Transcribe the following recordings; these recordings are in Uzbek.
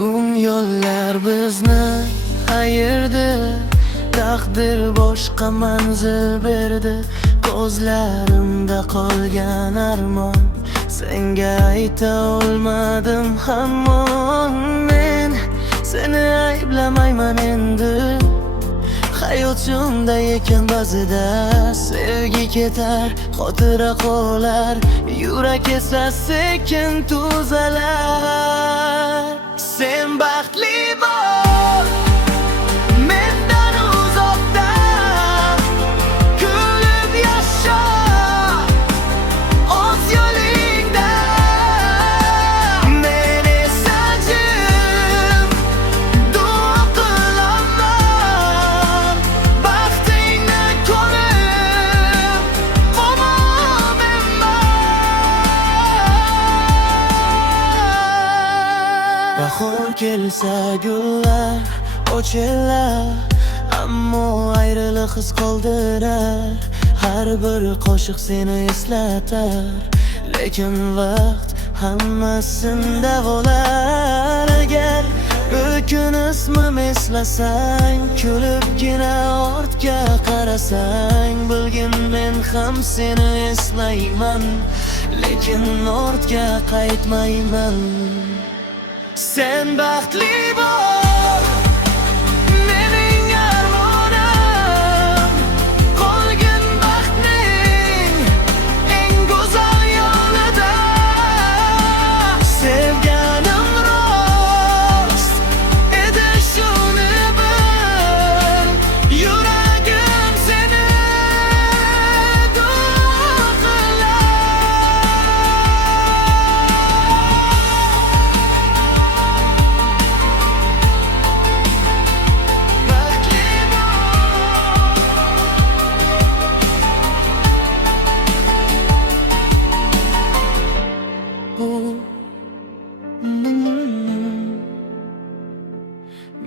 Bugun yo'llar bizni ayirdi, taqdir boshqa manzil berdi. Ko'zlarimda qolgan armon, senga ayta olmadim hamon. Men seni ayblamayman endi, hayot shunday ekan ba'zida. Sevgi ketar, xotira qolar, yurak esa sekin tuzalar. Sen baxtli bo'l, mendan uzoqda, kulib yasha o'z yo'lingda. Men esa jim duo qilaman, baxtingni ko'rib umumenman. Bahor kelsa gullar ochilar, ammo ayriliq his qoldirar. Har bir qo'shiq seni eslatar, lekin vaqt hammasini davolar. Agar bir kun ismim eslasang, kulibgina ortga qarasang, bilgin men ham seni eslayman, lekin ortga qaytmayman. Sen baxtli bo'l, mening armonim, qolgin baxtning eng go'zal yo'lida. Sevganim rost edi, shuni bil, yuragim seni duo qilar.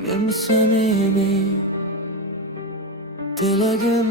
Men samimiy tilagim